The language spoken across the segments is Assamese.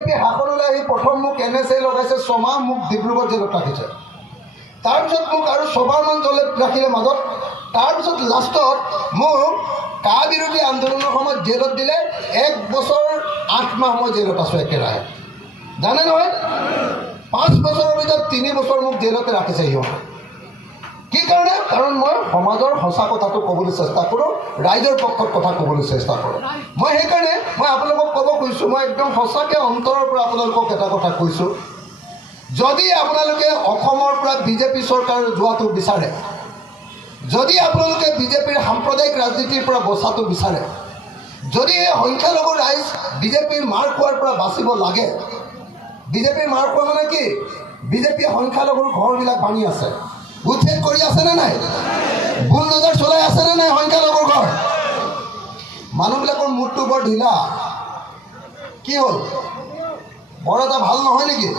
হাকনলৈ আহি প্ৰথম মোক NSA লগাইছে, 6 মাহ মোক ডিব্ৰুগড় জেলত ৰাখিছে। তাৰপিছত মোক আৰু 6 বাৰমান জেলত ৰাখিলে মাজত। তাৰপিছত লাষ্টত মোক কা বিৰোধী আন্দোলনৰ সময়ত জেলত দিলে। 1 বছৰ 8 মাহ মই জেলত আছোঁ একেৰাহে, জানে নহয়। 5 বছৰৰ ভিতৰত 3 বছৰ মোক জেলতে ৰাখিছে সিহঁতে। কি কাৰণে? কাৰণ মই সমাজৰ সঁচা কথাটো ক'বলৈ চেষ্টা কৰোঁ, ৰাইজৰ পক্ষত কথা ক'বলৈ চেষ্টা কৰোঁ। মই সেইকাৰণে মই আপোনালোকক ক'ব খুজিছোঁ, মই একদম সঁচাকৈ অন্তৰৰ পৰা আপোনালোকক এটা কথা কৈছোঁ, যদি আপোনালোকে অসমৰ পৰা বিজেপি চৰকাৰ যোৱাটো বিচাৰে, যদি আপোনালোকে বিজেপিৰ সাম্প্ৰদায়িক ৰাজনীতিৰ পৰা বচাটো বিচাৰে, যদি এই সংখ্যালঘু ৰাইজ বিজেপিৰ মাৰ খোৱাৰ পৰা বাচিব লাগে, বিজেপিৰ মাৰ খোৱা মানে কি? বিজেপিয়ে সংখ্যালঘুৰ ঘৰবিলাক ভাঙি আছে, উচ্ছেদ কৰি আছেনে নাই? বুলডোজাৰ চলাই আছেনে নাই সংখ্যালঘুৰ ঘৰ? মানুহবিলাকৰ মুডটো বৰ ঢিলা। কি হ'ল? বৰ এটা ভাল নহয় নেকি?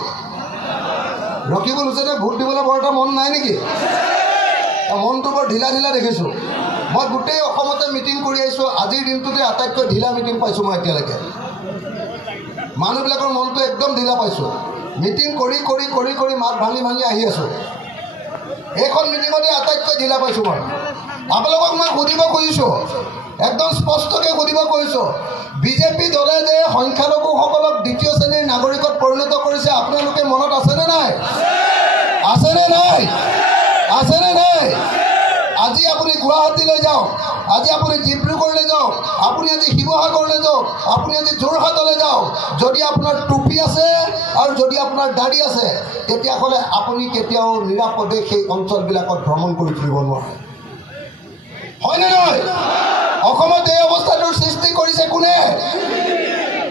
ৰকিবুল হুছেইনে ভোট দিবলৈ বৰ এটা মন নাই নেকি? মনটো বৰ ঢিলা ঢিলা দেখিছোঁ। মই গোটেই অসমতে মিটিং কৰি আহিছোঁ, আজিৰ দিনটোতে আটাইতকৈ ঢিলা মিটিং পাইছোঁ মই এতিয়ালৈকে। মানুহবিলাকৰ মনটো একদম ঢিলা পাইছোঁ। মিটিং কৰি কৰি কৰি কৰি মাত ভাঙি ভাঙি আহি আছোঁ। এইখন মিটিঙতে আটাইতকৈ ঢিলা পাইছোঁ মই। আপোনালোকক মই সুধিব খুজিছোঁ, একদম স্পষ্টকৈ সুধিব খুজিছোঁ, বিজেপি দলে যে সংখ্যালঘুসকলক দ্বিতীয় শ্ৰেণীৰ নাগৰিকত পৰিণত কৰিছে, আপোনালোকে মনত আছেনে নাই? আছেনে নাই? আছেনে নাই? আজি আপুনি গুৱাহাটীলৈ যাওক, আজি আপুনি ডিব্ৰুগড়লৈ যাওক, আপুনি আজি শিৱসাগৰলৈ যাওক, আপুনি আজি যোৰহাটলৈ যাওক, যদি আপোনাৰ টুপি আছে আৰু যদি আপোনাৰ দাড়ি আছে, তেতিয়াহ'লে আপুনি কেতিয়াও নিৰাপদে সেই অঞ্চলবিলাকত ভ্ৰমণ কৰি ফুৰিব নোৱাৰে। হয়নে নহয়? অসমত এই অৱস্থাটোৰ সৃষ্টি কৰিছে কোনে?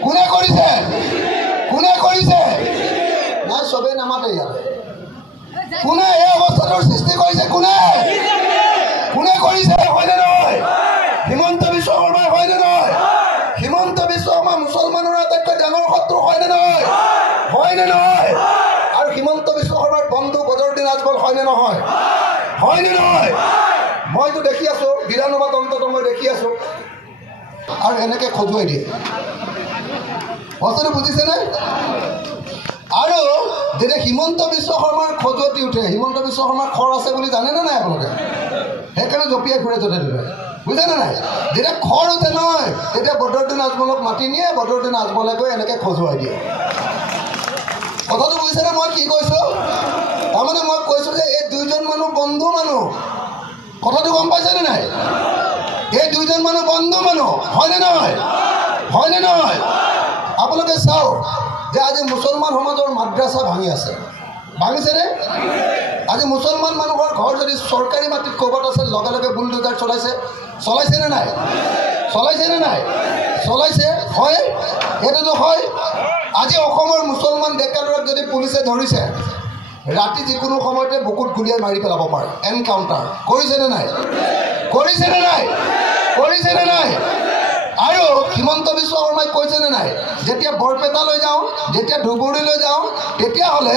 কোনে কৰিছে? কোনে কৰিছে? নাই, চবেই নামাতে ইয়াত। কোনে এই অৱস্থাটোৰ সৃষ্টি কৰিছে? কোনে? কোনে কৰিছে? হয়নে নহয়? হিমন্ত বিশ্ব শৰ্মাই, হয়নে নহয়? হিমন্ত বিশ্ব শৰ্মা মুছলমানৰ আটাইতকৈ ডাঙৰ শত্ৰু, হয়নে নহয়? হয়নে নহয়? আৰু হিমন্ত বিশ্ব শৰ্মাৰ বন্ধু বদৰুদ্দিন আজমল, হয়নে নহয়? হয়নে নহয়? মইতো দেখি আছোঁ, বিধানসভাত অন্তত মই দেখি আছোঁ, আৰু এনেকৈ খজুৱাই দিয়ে। বস্তুটো বুজিছেনে? আৰু যেতিয়া হিমন্ত বিশ্ব শৰ্মাৰ খজুৱতি উঠে, হিমন্ত বিশ্ব শৰ্মাৰ খৰ আছে বুলি জানেনে নাই আপোনালোকে? সেইকাৰণে জঁপিয়াই ফুৰে য'তে ত'তে, বুজেনে নাই? যেতিয়া খৰ উঠে নহয়, তেতিয়া বদৰুদ্দিন আজমলক মাতি নিয়ে, বদৰুদ্দিন আজমলে গৈ এনেকৈ খজুৱাই দিয়ে। কথাটো বুজিছেনে মই কি কৈছোঁ? তাৰমানে মই কৈছোঁ যে এই দুইজন মানুহ বন্ধু মানুহ। কথাটো গম পাইছেনে নাই? এই দুইজন মানুহ বন্ধু মানুহ, হয়নে নহয়? হয়নে নহয়? আপোনালোকে চাওক যে আজি মুছলমান সমাজৰ মাদ্ৰাছা ভাঙি আছে, ভাঙিছেনে? আজি মুছলমান মানুহৰ ঘৰ যদি চৰকাৰী মাটিত ক'ৰবাত আছে, লগে লগে বুলডোজাৰ চলাইছে। চলাইছেনে নাই? চলাইছেনে নাই? চলাইছে, হয়। সেইটোতো হয়। আজি অসমৰ মুছলমান ডেকা ল'ৰাক যদি পুলিচে ধৰিছে, ৰাতি যিকোনো সময়তে বুকুত গুলিয়াই মাৰি পেলাব পাৰে। এনকাউণ্টাৰ কৰিছেনে নাই? কৰিছেনে নাই? কৰিছেনে নাই? আৰু হিমন্ত বিশ্ব শৰ্মাই কৈছেনে নাই, যেতিয়া বৰপেটালৈ যাওঁ, যেতিয়া ধুবুৰীলৈ যাওঁ, তেতিয়াহ'লে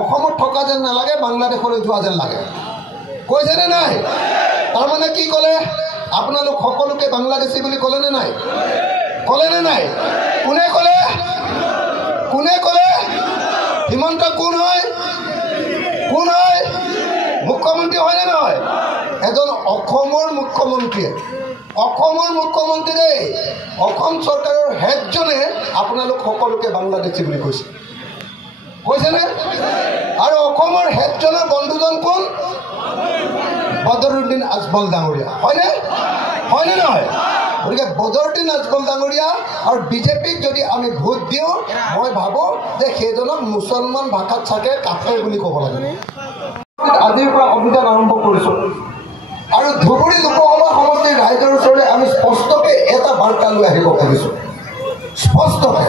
অসমত থকা যেন নালাগে, বাংলাদেশলৈ যোৱা যেন লাগে। কৈছেনে নাই? তাৰমানে কি ক'লে? আপোনালোক সকলোকে বাংলাদেশী বুলি ক'লেনে নাই? ক'লেনে নাই? কোনে ক'লে? কোনে ক'লে? হিমন্ত কোন হয়? কোন হয়? মুখ্যমন্ত্ৰী হয়নে নহয়? এজন অসমৰ মুখ্যমন্ত্ৰীয়ে, অসমৰ মুখ্যমন্ত্ৰী দেই, অসম চৰকাৰৰ হেডজনে আপোনালোক সকলোকে বাংলাদেশী বুলি কৈছে। কৈছেনে? আৰু অসমৰ হেডজনৰ বন্ধুজন কোন? বদৰুদ্দিন আজমল ডাঙৰীয়া, হয়নে? হয়নে নহয়? গতিকে বদৰুদ্দিন আজমল ডাঙৰীয়া আৰু বিজেপিক যদি আমি ভোট দিওঁ, মই ভাবোঁ যে সেইজনক মুছলমান ভাষাত চাগে কাফেৰ বুলি ক'ব লাগে। আজিৰ পৰা অভিযান আৰম্ভ কৰিছোঁ, আৰু ধুবুৰী লোকসভা সমষ্টিৰ ৰাইজৰ ওচৰলৈ আমি স্পষ্টকৈ এটা বাৰ্তা লৈ আহিব খুজিছোঁ। স্পষ্টকৈ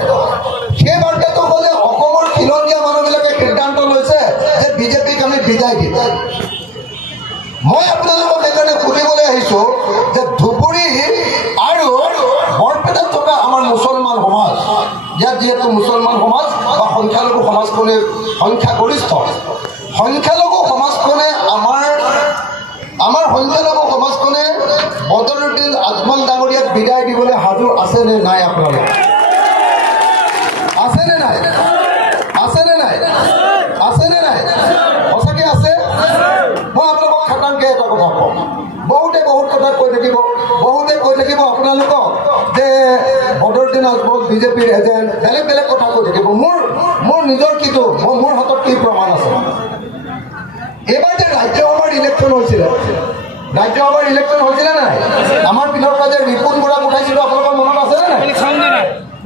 সেই বাৰ্তাটো হ'ল যে অসমৰ খিলঞ্জীয়া মানুহবিলাকে সিদ্ধান্ত লৈছে যে বিজেপিক আমি বিদায় দিম। মই আপোনালোকক সেইকাৰণে সুধিবলৈ আহিছোঁ যে ধুবুৰী আৰু বৰপেটাত থকা আমাৰ মুছলমান সমাজ, ইয়াত যিহেতু মুছলমান সমাজ বা সংখ্যালঘু সমাজখনে সংখ্যাগৰিষ্ঠ, সংখ্যালঘু সমাজখনে আমাৰ সংখ্যালঘু সমাজখনে বদৰুদ্দিন আজমল ডাঙৰীয়াক বিদায় দিবলৈ সাজু আছেনে নাই? আপোনালোক আছেনে নাই? বিজেপিৰ এজেণ্ট বেলেগ বেলেগ কথা কৈ থাকিব মোৰ নিজৰ কিটো মোৰ হাতত কি প্ৰমাণ আছে এইবাৰ যে ৰাজ্যসভাৰ ইলেকশ্যন হৈছিলে নাই আমাৰ পিনৰ পৰা যে ৰিপুণ বৰাক উঠাইছিলোঁ আপোনালোকৰ মনত আছেনে নাই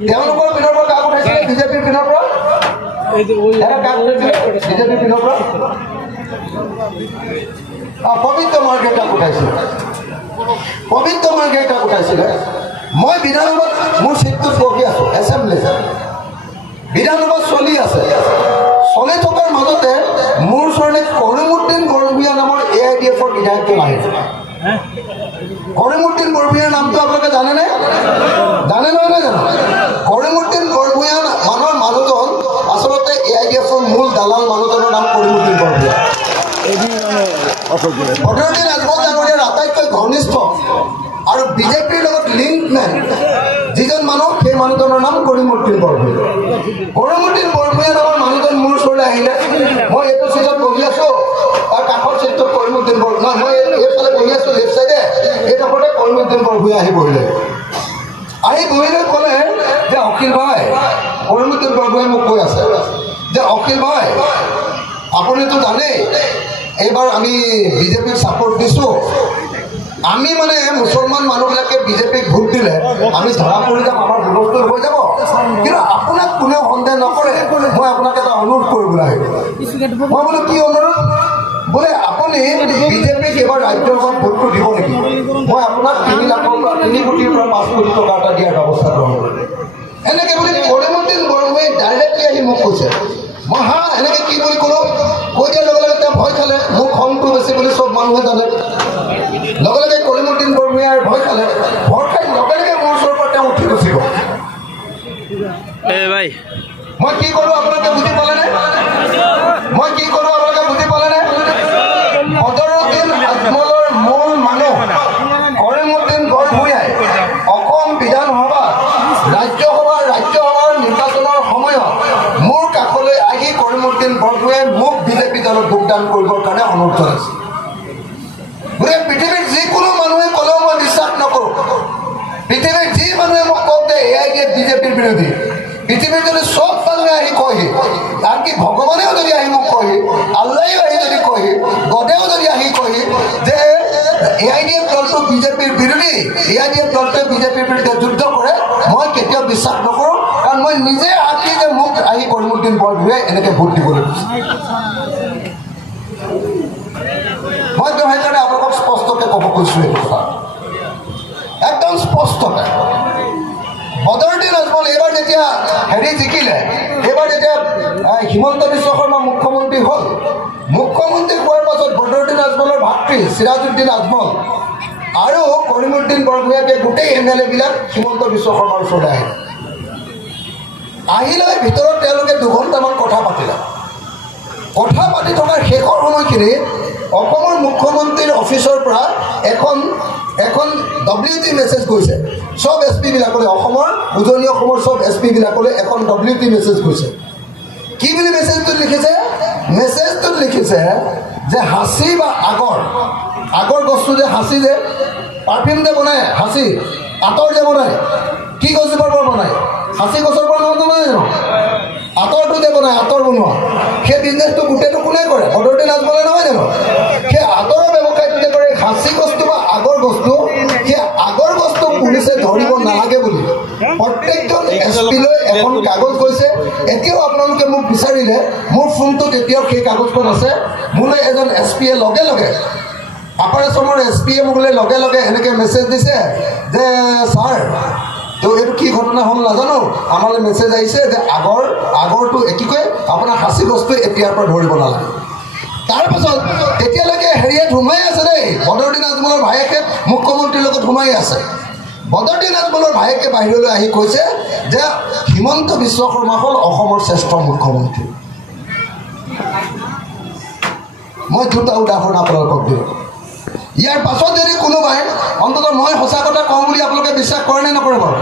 তেওঁলোকৰ পিনৰ পৰা কাক উঠাইছিলে বিজেপিৰ পিনৰ পৰা কাক উঠাইছিলে বিজেপিৰ পিনৰ পৰা পবিত্ৰ মাৰ্ঘেৰিটাক উঠাইছিলে মই বিধানসভাত মোৰ চিটটোত বহি আছোঁ এছেম্বলি বিধানসভা চলি আছে চলি থকাৰ মাজতে মোৰ ওচৰলৈ কৰিমুদ্দিন বৰভূঞা নামৰ AIDFৰ বিধায়কজন আহিছে কৰিমুদ্দিন বৰভূঞাৰ নামটো আপোনালোকে জানে নহয় জানো কৰিমুদ্দিন বৰভূঞা মানুহজন আচলতে AIDFৰ মূল দালাল মানুহজনৰ নাম কৰিমুদ্দিন বৰভূঞা বদৰুদ্দিন আজমল ডাঙৰীয়াৰ আটাইতকৈ ঘনিষ্ঠ আৰু বিজেপিৰ লগত লিংক মেন যিজন মানুহ সেই মানুহজনৰ নাম কৰিমুদ্দিন বৰভূঞা নামৰ মানুহজন মোৰ ওচৰলৈ আহিলে মই এইটো চিটত বহি আছোঁ তাৰ কাষৰ চিটটোত কৰিমুদ্দিন বৰভূঞা মই এইফালে বহি আছোঁ লেফ্ট চাইডে এইডোখৰতে কৰিমুদ্দিন বৰভূঞা আহি বহিলে ক'লে যে অখিল ভাই কৰিমুদ্দিন বৰভূঞাই মোক কৈ আছে যে অখিল ভাই আপুনিতো জানেই এইবাৰ আমি বিজেপিক ছাপোৰ্ট দিছোঁ আমি মানে মুছলমান মানুহবিলাকে বিজেপিক ভোট দিলে আমি ধৰা পৰি যাম আমাৰ বিবস্ত হৈ যাব কিন্তু আপোনাক কোনেও সন্দেহ নকৰে মই আপোনাক এটা অনুৰোধ কৰিবলৈ আহিলোঁ মই বোলো কি অনুৰোধ বোলে আপুনি বিজেপিক এইবাৰ ৰাজ্যসভাত ভোটটো দিব নেকি মই আপোনাক 3 লাখৰ পৰা 3 কোটিৰ পৰা 5 কোটি টকা এটা দিয়াৰ ব্যৱস্থা গ্ৰহণ কৰিম এনেকৈ বুলি কৰিমুদ্দিন বৰভূঞাই ডাইৰেক্টলি আহি মোক কৈছে মই এনেকৈ কি বুলি ক'লোঁ কৈ দিয়াৰ লগে লগে তেওঁ ভয় খালে মোৰ খংটো বেছি বুলি চব মানুহে জানে লগে লগে কৰিমুদ্দিন বৰভূঞাৰ ভয় খালে ভয় খাই লগে লগে মোৰ ওচৰৰ পৰা তেওঁ উঠি গুচি গ'ল মই কি কৰোঁ আপোনালোকে বুজি পালেনে বদৰুদ্দিন আজমলৰ মূল মানুহ কৰিমুদ্দিন বৰভূঞাই অসম বিধানসভাত ৰাজ্যসভাৰ নিৰ্বাচনৰ সময়ত মোৰ কাষলৈ আহি কৰিমুদ্দিন বৰভূঞাই মোক বিজেপি দলত যোগদান কৰিবৰ কাৰণে অনুৰোধ জনাইছে গতিকে পৃথিৱীৰ যিকোনো মানুহে ক'লেও মই বিশ্বাস নকৰোঁ পৃথিৱীৰ যি মানুহে মোক কওক যে AIDF বিজেপিৰ বিৰোধী পৃথিৱীৰ যদি চব মানুহে আহি কয়হি আনকি ভগৱানেও যদি আহি মোক কয়হি আল্লাহেও আহি যদি কয়হি গদেও যদি আহি কয়হি যে AIDF দলটো বিজেপিৰ বিৰোধী AIDF দলটোৱে বিজেপিৰ বিৰুদ্ধে যুদ্ধ কৰে মই কেতিয়াও বিশ্বাস নকৰোঁ কাৰণ মই নিজে আঁকি যে মোক আহি কৰিমুদ্দিন বৰভূঞাই এনেকৈ ভোট দিবলৈ কৈছে মই সেইকাৰণে আপোনালোকক স্পষ্টকৈ ক'ব কৈছোঁ এই কথা একদম স্পষ্টকৈ বদৰুদ্দিন আজমল এইবাৰ যেতিয়া জিকিলে এইবাৰ যেতিয়া হিমন্ত বিশ্ব শৰ্মা মুখ্যমন্ত্ৰী হ'ল মুখ্যমন্ত্ৰী হোৱাৰ পাছত বদৰুদ্দিন আজমলৰ ভাতৃ চিৰাজউদ্দিন আজমল আৰু কৰিমুদ্দিন বৰভূঞাকে গোটেই MLA বিলাক হিমন্ত বিশ্ব শৰ্মাৰ ওচৰলৈ আহিলৈ ভিতৰত তেওঁলোকে 2 ঘণ্টামান কথা পাতিলে কথা পাতি থকাৰ শেষৰ সময়খিনিত অসমৰ মুখ্যমন্ত্ৰীৰ অফিচৰ পৰা এখন WT মেছেজ গৈছে সব SP বিলাকলৈ অসমৰ উজনি অসমৰ সব SP বিলাকলৈ এখন WT মেছেজ গৈছে কি বুলি মেছেজটোত লিখিছে যে হাসি বা আগৰ বস্তু যে হাসি যে পাৰফিউম যে বনায় হাসি আঁতৰ যে বনায় কি গছজোপাৰ পৰা বনায় হাসি গছৰ পৰা নহয় জানো আঁতৰটো যে বনায় আঁতৰ বনোৱা সেই বিজনেছটো গোটেইটো কোনে কৰে বদৰুদ্দিন আজমলে নহয় জানো সেই আঁতৰৰ ব্যৱসায়টো যে কৰে হাসি গছটো বা আগৰ বস্তু সেই আগৰ বস্তু পুলিচে ধৰিব নালাগে বুলি প্ৰত্যেকজন SP লৈ এখন কাগজ গৈছে এতিয়াও আপোনালোকে মোক বিচাৰিলে মোৰ ফোনটোত এতিয়াও সেই কাগজখন আছে মোলৈ এজন SPয়ে লগে লগে আপাৰ আছামৰ SPয়ে মোলৈ লগে লগে এনেকৈ মেছেজ দিছে যে ছাৰ তো এইটো কি ঘটনা হ'ল নাজানো আমালৈ মেছেজ আহিছে যে আগৰটো কি কয় আপোনাৰ হাসি বস্তু এতিয়াৰ পৰা ধৰিব নালাগে তাৰপাছত এতিয়ালৈকে হেৰিয়াত সোমাই আছে দেই বদৰুদ্দিন আজমলৰ ভায়েকে মুখ্যমন্ত্ৰীৰ লগত সোমাই আছে বদৰুদ্দিন আজমলৰ ভায়েকে বাহিৰলৈ আহি কৈছে যে হিমন্ত বিশ্ব শৰ্মা হ'ল অসমৰ শ্ৰেষ্ঠ মুখ্যমন্ত্ৰী মই 2টা উদাহৰণ আপোনালোকক দিওঁ ইয়াৰ পাছত যদি কোনোবাই অন্ততঃ মই সঁচা কথা কওঁ বুলি আপোনালোকে বিশ্বাস কৰে নে নকৰে বাৰু